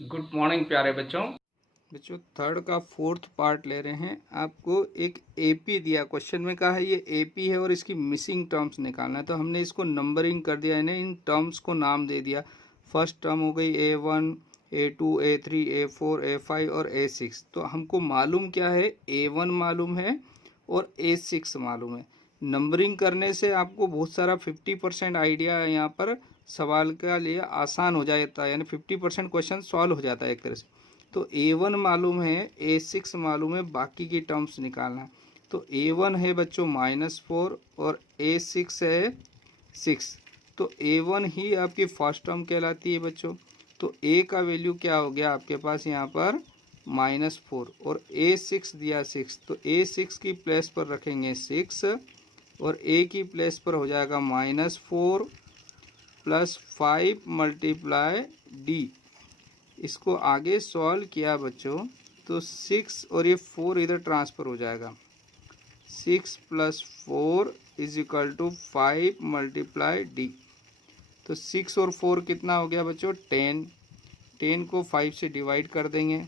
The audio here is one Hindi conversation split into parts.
गुड मॉर्निंग प्यारे बच्चों। थर्ड का फोर्थ पार्ट ले रहे हैं। आपको एक एपी दिया, क्वेश्चन में कहा है ये एपी है और इसकी मिसिंग टर्म्स निकालना है। तो हमने इसको नंबरिंग कर दिया, यानी इन टर्म्स को नाम दे दिया। फर्स्ट टर्म हो गई A1, A2, A3, A4, A5 और A6। तो हमको मालूम क्या है, A1 मालूम है और A6 मालूम है। नंबरिंग करने से आपको बहुत सारा 50% आइडिया यहाँ पर सवाल का लिए आसान हो जाता है, यानी 50% क्वेश्चन सॉल्व हो जाता है एक तरह से। तो A1 मालूम है, A6 मालूम है, बाकी की टर्म्स निकालना है। तो A1 है बच्चों -4 और A6 है 6। तो A1 ही आपकी फर्स्ट टर्म कहलाती है बच्चों। तो A का वैल्यू क्या हो गया आपके पास यहाँ पर -4 और A6 दिया 6। तो A6 की प्लेस पर रखेंगे 6 और A की प्लेस पर हो जाएगा -4 + 5 × D। इसको आगे सॉल्व किया बच्चों तो 6 और ये 4 इधर ट्रांसफ़र हो जाएगा। 6 + 4 = 5 × D। तो 6 और 4 कितना हो गया बच्चों, 10। 10 को 5 से डिवाइड कर देंगे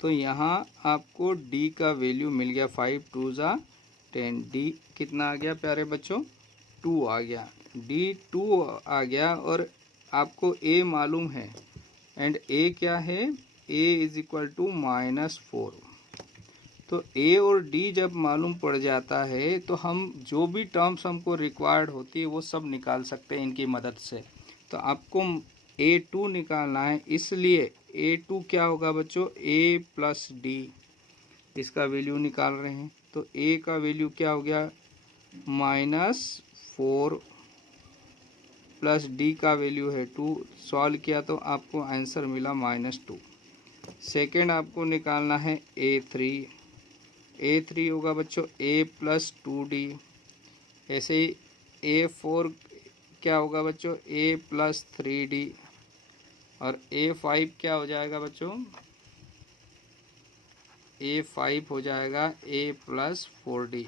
तो यहाँ आपको D का वैल्यू मिल गया 5 × 2 = 10। D कितना आ गया प्यारे बच्चों, 2 आ गया। D 2 आ गया और आपको A मालूम है एंड A क्या है, A = -4। तो A और D जब मालूम पड़ जाता है तो हम जो भी टर्म्स हमको रिक्वायर्ड होती है वो सब निकाल सकते हैं इनकी मदद से। तो आपको A2 निकालना है, इसलिए A2 क्या होगा बच्चों, A + D। इसका वैल्यू निकाल रहे हैं तो A का वैल्यू क्या हो गया, -4 प्लस D का वैल्यू है 2। सॉल्व किया तो आपको आंसर मिला -2। सेकेंड आपको निकालना है A3। A3 होगा बच्चों A + 2D। ऐसे ही A4 क्या होगा बच्चों, A + 3D। और A5 क्या हो जाएगा बच्चों, A5 हो जाएगा A + 4D।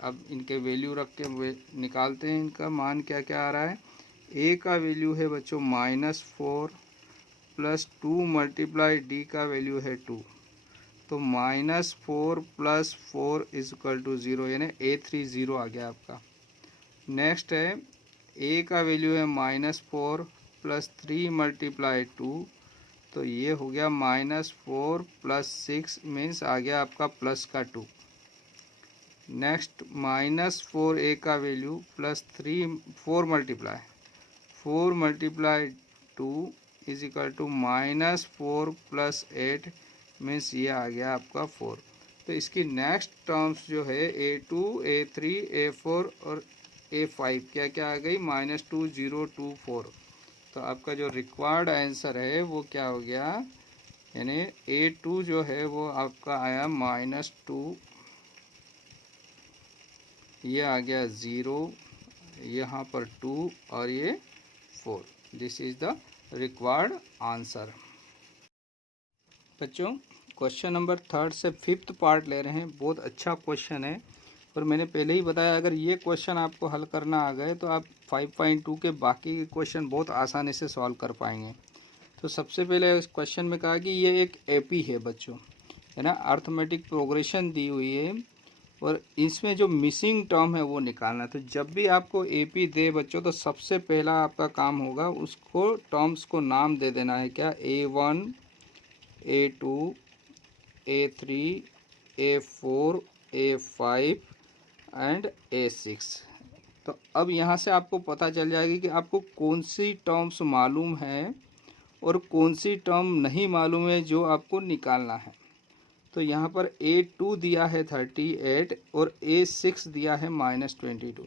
अब इनके वैल्यू रख के निकालते हैं, इनका मान क्या क्या आ रहा है। A का वैल्यू है बच्चों -4 + 2 × D का वैल्यू है 2। तो -4 + 4 = 0, यानी A3 0 आ गया आपका। नेक्स्ट है A का वैल्यू है -4 + 3 × 2। तो ये हो गया -4 + 6 मीन्स आ गया आपका प्लस का 2। नेक्स्ट -4 A का वैल्यू + 3 4 × 2 -4 + 8 मीन्स ये आ गया आपका 4। तो इसकी नेक्स्ट टर्म्स जो है A2, A3, A4 और A5 क्या क्या आ गई, -2 0 2 4। तो आपका जो रिक्वायर्ड आंसर है वो क्या हो गया, यानी A2 जो है वो आपका आया -2, ये आ गया 0, यहाँ पर 2 और ये 4। This is the required answer. बच्चों क्वेश्चन नंबर थर्ड से फिफ्थ पार्ट ले रहे हैं। बहुत अच्छा क्वेश्चन है और मैंने पहले ही बताया अगर ये क्वेश्चन आपको हल करना आ गए तो आप 5.2 के बाकी क्वेश्चन बहुत आसानी से सॉल्व कर पाएंगे। तो सबसे पहले इस क्वेश्चन में कहा कि ये एक एपी है बच्चों, है ना, अर्थमेटिक प्रोग्रेशन दी हुई है और इसमें जो मिसिंग टर्म है वो निकालना। तो जब भी आपको एपी दे बच्चों तो सबसे पहला आपका काम होगा उसको टर्म्स को नाम दे देना है। क्या, A1, A2, A3, A4, A5 and A6। तो अब यहाँ से आपको पता चल जाएगी कि आपको कौन सी टर्म्स मालूम है और कौन सी टर्म नहीं मालूम है जो आपको निकालना है। तो यहाँ पर A2 दिया है 38 और A6 दिया है -22।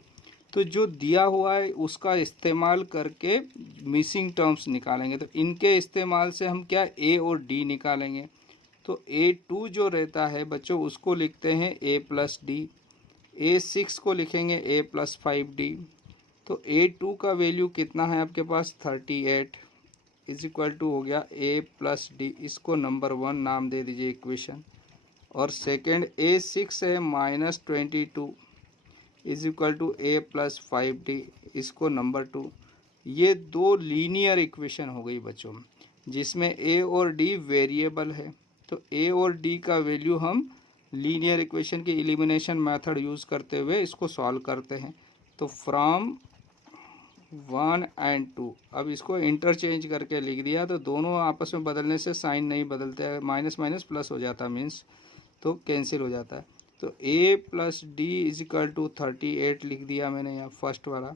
तो जो दिया हुआ है उसका इस्तेमाल करके मिसिंग टर्म्स निकालेंगे। तो इनके इस्तेमाल से हम क्या, A और D निकालेंगे। तो A2 जो रहता है बच्चों उसको लिखते हैं A + D। A6 को लिखेंगे A + 5D। तो A2 का वैल्यू कितना है आपके पास, 38 = हो गया A + D। इसको नंबर 1 नाम दे दीजिए इक्वेशन। और सेकेंड A6 है -22। Is equal to a plus 5d, इसको नंबर 2। ये दो लीनियर इक्वेशन हो गई बच्चों, जिसमें ए और डी वेरिएबल है। तो ए और डी का वैल्यू हम लीनियर इक्वेशन की एलिमिनेशन मेथड यूज़ करते हुए इसको सॉल्व करते हैं। तो फ्रॉम 1 एंड 2, अब इसको इंटरचेंज करके लिख दिया, तो दोनों आपस में बदलने से साइन नहीं बदलते हैं, माइनस माइनस प्लस हो जाता है, मीन्स तो कैंसिल हो जाता है। तो a plus d is equal to 38 लिख दिया मैंने यहाँ फर्स्ट वाला।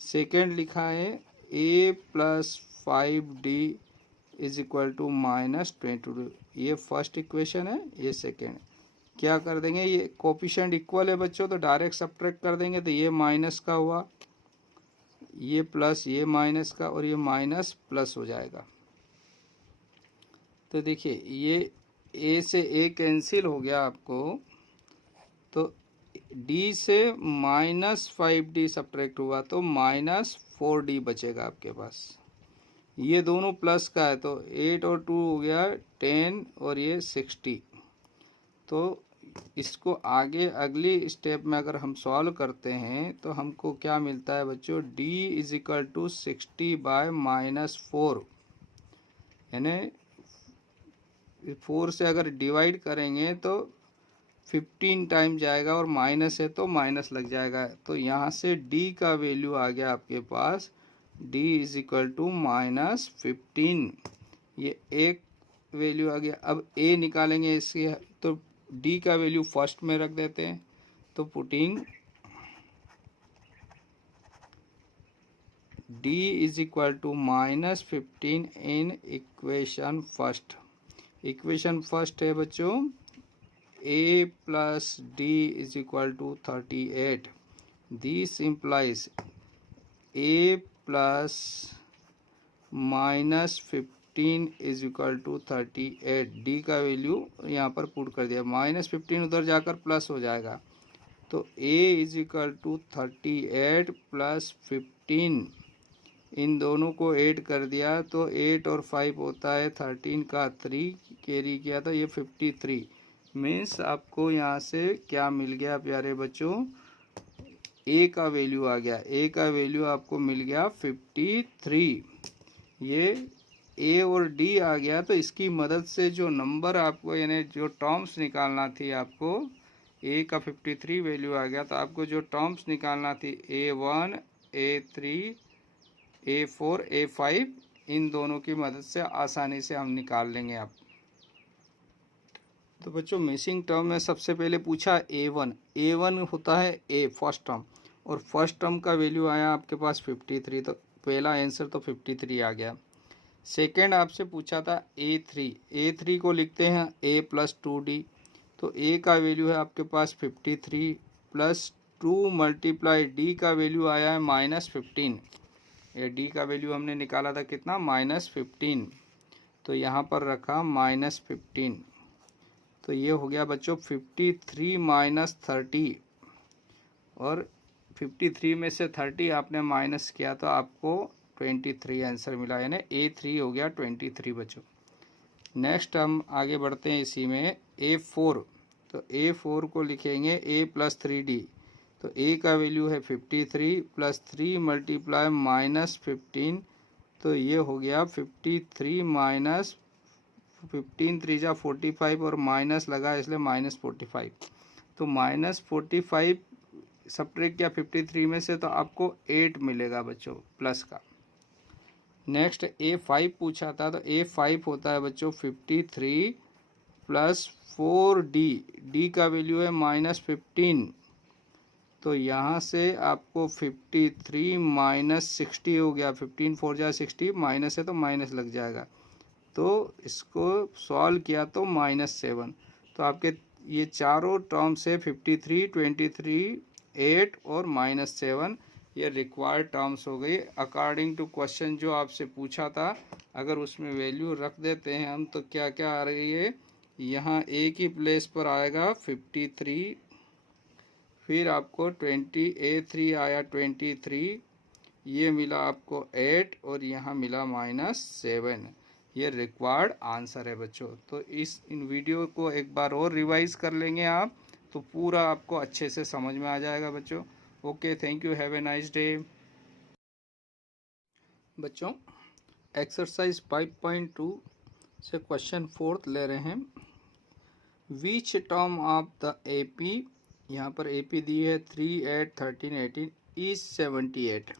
सेकेंड लिखा है a plus 5d is equal to minus 22, ये फर्स्ट इक्वेशन है, ये सेकेंड। क्या कर देंगे, ये कोफिशिएंट इक्वल है बच्चों, तो डायरेक्ट सब्ट्रैक्ट कर देंगे, तो ये माइनस का हुआ, ये प्लस, ये माइनस का, और ये माइनस प्लस हो जाएगा। तो देखिए ये a से a कैंसिल हो गया आपको, तो d से माइनस 5d सब्ट्रैक्ट हुआ, तो माइनस 4d बचेगा आपके पास। ये दोनों प्लस का है, तो 8 और 2 हो गया 10, और ये 60। तो इसको आगे अगली स्टेप में अगर हम सॉल्व करते हैं तो हमको क्या मिलता है बच्चों, d is equal to 60 by minus 4, यानी 4 से अगर डिवाइड करेंगे तो 15 टाइम जाएगा, और माइनस है तो माइनस लग जाएगा। तो यहाँ से d का वैल्यू आ गया आपके पास, d is equal to minus 15, ये एक वैल्यू आ गया। अब a निकालेंगे इसके, तो d का वैल्यू फर्स्ट में रख देते हैं, तो putting d is equal to minus 15 in equation first. Equation first है बच्चों a plus d is equal to 38, this implies a plus minus 15 is equal to 38, d का वैल्यू यहाँ पर पुट कर दिया, माइनस 15 उधर जाकर प्लस हो जाएगा, तो a is equal to 38 plus 15, इन दोनों को ऐड कर दिया तो 8 और 5 होता है 13 का 3 कैरी किया, तो ये 53, मीन्स आपको यहाँ से क्या मिल गया प्यारे बच्चों, a का वैल्यू आ गया, a का वैल्यू आपको मिल गया 53। ये a और d आ गया, तो इसकी मदद से जो नंबर आपको, यानी जो टर्म्स निकालना थी आपको, a का 53 वैल्यू आ गया, तो आपको जो टर्म्स निकालना थी a1, a3, a4, a5, इन दोनों की मदद से आसानी से हम निकाल लेंगे आप। तो बच्चों मिसिंग टर्म में सबसे पहले पूछा a1 होता है a फर्स्ट टर्म, और फर्स्ट टर्म का वैल्यू आया आपके पास 53, तो पहला आंसर तो 53 आ गया। सेकेंड आपसे पूछा था a3 को लिखते हैं a प्लस 2d, तो a का वैल्यू है आपके पास 53 प्लस 2 मल्टीप्लाई d का वैल्यू आया है माइनस 15, ये d का वैल्यू हमने निकाला था कितना, माइनस 15, तो यहाँ पर रखा माइनस 15, तो ये हो गया बच्चों 53 माइनस 30, और 53 में से 30 आपने माइनस किया तो आपको 23 आंसर मिला, यानी a3 हो गया 23 बच्चों। नेक्स्ट हम आगे बढ़ते हैं इसी में a4, तो a4 को लिखेंगे a प्लस 3d, तो a का वैल्यू है 53 प्लस 3 मल्टीप्लाई माइनस 15, तो ये हो गया 53 माइनस 15 3 जा 45, और माइनस लगा इसलिए माइनस 45, तो माइनस 45 सब्ट्रैक्ट किया 53 में से, तो आपको 8 मिलेगा बच्चों प्लस का। नेक्स्ट a5 पूछा था, तो a5 होता है बच्चों 53 प्लस 4d का वैल्यू है माइनस 15, तो यहाँ से आपको 53 माइनस 60 हो गया, 15 4 जा 60, माइनस है तो माइनस लग जाएगा, तो इसको सॉल्व किया तो -7, तो आपके ये चारों टर्म्स है 53, 23, 8 और -7, ये रिक्वायर्ड टर्म्स हो गई अकॉर्डिंग टू क्वेश्चन जो आपसे पूछा था। अगर उसमें वैल्यू रख देते हैं हम, तो क्या क्या आ रही है, यहाँ a की प्लेस पर आएगा 53, फिर आपको a3 आया 23, ये मिला आपको 8, और यहाँ मिला -7, ये रिक्वायर्ड आंसर है बच्चों। तो इन वीडियो को एक बार और रिवाइज कर लेंगे आप, तो पूरा आपको अच्छे से समझ में आ जाएगा बच्चों। Okay, thank you, have a nice day. बच्चों, एक्सरसाइज 5.2 से क्वेश्चन 4 ले रहे हैं। Which term of the AP, यहाँ पर एपी दी है 3, 8, 13, 18 इज 78।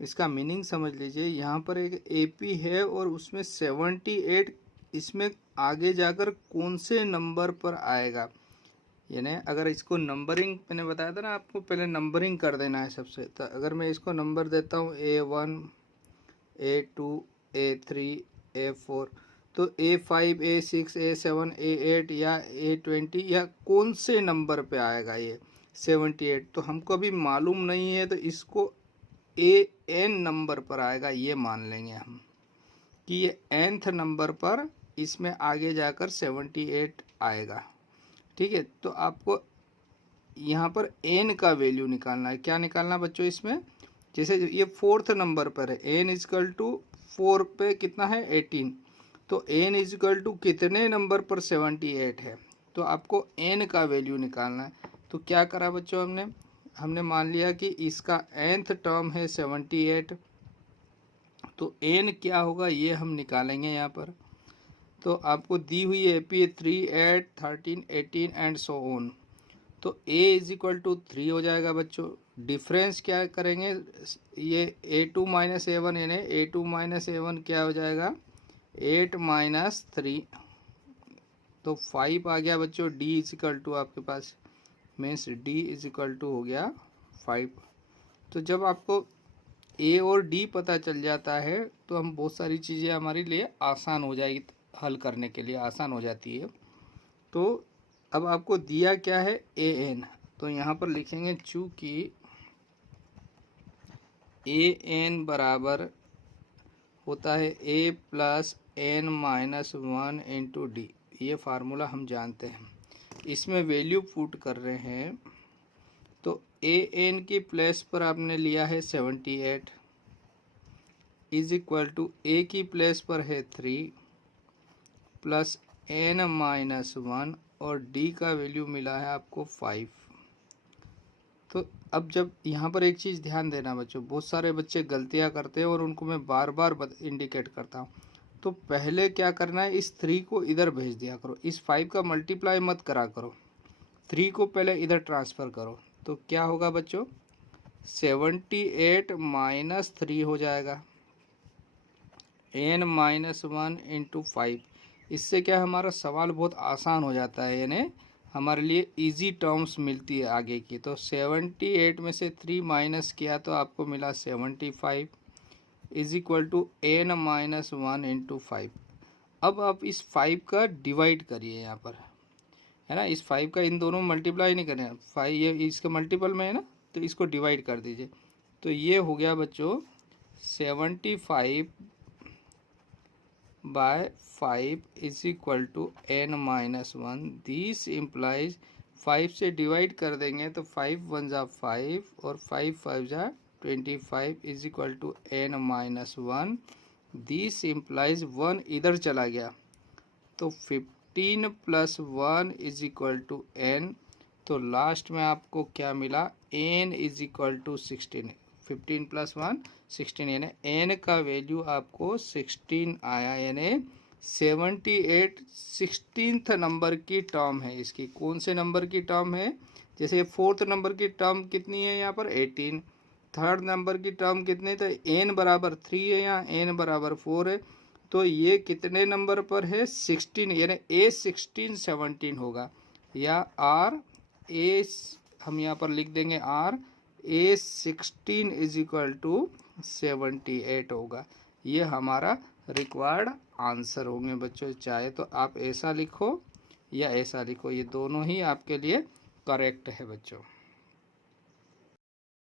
इसका मीनिंग समझ लीजिए। यहाँ पर एक एपी है और उसमें 78 इसमें आगे जाकर कौन से नंबर पर आएगा। यानी अगर इसको नंबरिंग, मैंने बताया था ना आपको, पहले नंबरिंग कर देना है सबसे। तो अगर मैं इसको नंबर देता हूँ A1, A2, A3, A4, तो A5, A6, A7, A8 या A20 या कौन से नंबर पे आएगा ये 78, तो हमको अभी मालूम नहीं है। तो इसको AN नंबर पर आएगा, ये मान लेंगे हम कि ये nth नंबर पर इसमें आगे जाकर 78 आएगा। ठीक है, तो आपको यहाँ पर n का वैल्यू निकालना है। क्या निकालना बच्चों इसमें, जैसे ये 4th नंबर पर है, n इजकल टू 4 पे कितना है 18, तो n इजकल टू कितने नंबर पर 78 है, तो आपको n का वैल्यू निकालना है। तो क्या करा बच्चों, हमने मान लिया कि इसका nth टर्म है 78, तो n क्या होगा ये हम निकालेंगे यहाँ पर। तो आपको दी हुई है एपी 3, 8, 13, 18 एंड सो ऑन। तो a इज इक्वल टू 3 हो जाएगा बच्चों। डिफरेंस क्या करेंगे, ये A2 माइनस A1 यानी A2 माइनस A1 क्या हो जाएगा 8 माइनस 3, तो 5 आ गया बच्चों। d इज इक्वल टू आपके पास means d is equal to हो गया 5। तो जब आपको a और d पता चल जाता है तो हम बहुत सारी चीज़ें हमारे लिए आसान हो जाएगी, हल करने के लिए आसान हो जाती है। तो अब आपको दिया क्या है an, तो यहाँ पर लिखेंगे चूँकि an बराबर होता है a plus n minus 1 into D, ये फार्मूला हम जानते हैं। इसमें वैल्यू पुट कर रहे हैं, तो an की प्लेस पर आपने लिया है 78 इज इक्वल टू a की प्लेस पर है 3 प्लस n माइनस 1 और d का वैल्यू मिला है आपको 5। तो अब जब यहाँ पर एक चीज़ ध्यान देना बच्चों, बहुत सारे बच्चे गलतियाँ करते हैं और उनको मैं बार बार इंडिकेट करता हूँ। तो पहले क्या करना है, इस 3 को इधर भेज दिया करो, इस 5 का मल्टीप्लाई मत करा करो, 3 को पहले इधर ट्रांसफ़र करो। तो क्या होगा बच्चों 78 माइनस 3 हो जाएगा n माइनस 1 इंटू 5। इससे क्या हमारा सवाल बहुत आसान हो जाता है, यानी हमारे लिए इजी टर्म्स मिलती है आगे की। तो 78 में से 3 माइनस किया तो आपको मिला 75 is equal to n minus 1 into 5। अब आप इस 5 का डिवाइड करिए यहाँ पर, है ना। इस 5 का इन दोनों मल्टीप्लाई नहीं करना, 5 ये इसके मल्टीपल में है ना, तो इसको डिवाइड कर दीजिए। तो ये हो गया बच्चों 75 by 5 is equal to n minus 1। This implies 5 से डिवाइड कर देंगे तो 5 1 जा 5 और 5 5 जा 25 is equal to n minus 1। This implies 1 इधर चला गया तो 15 plus 1 is equal to n। तो लास्ट में आपको क्या मिला n is equal to 16। 15 plus 1 16, यानी n का वैल्यू आपको 16 आया, यानी 78 16th नंबर की टर्म है इसकी। कौन से नंबर की टर्म है, जैसे 4th नंबर की टर्म कितनी है यहाँ पर 18, 3rd नंबर की टर्म कितनी, तो n बराबर 3 है, यहाँ n बराबर 4 है, तो ये कितने नंबर पर है 16, यानी A16 17 होगा, या R A हम यहाँ पर लिख देंगे R A16 is equal to 78 होगा। ये हमारा रिक्वायर्ड आंसर होंगे बच्चों। चाहे तो आप ऐसा लिखो या ऐसा लिखो, ये दोनों ही आपके लिए करेक्ट है बच्चों।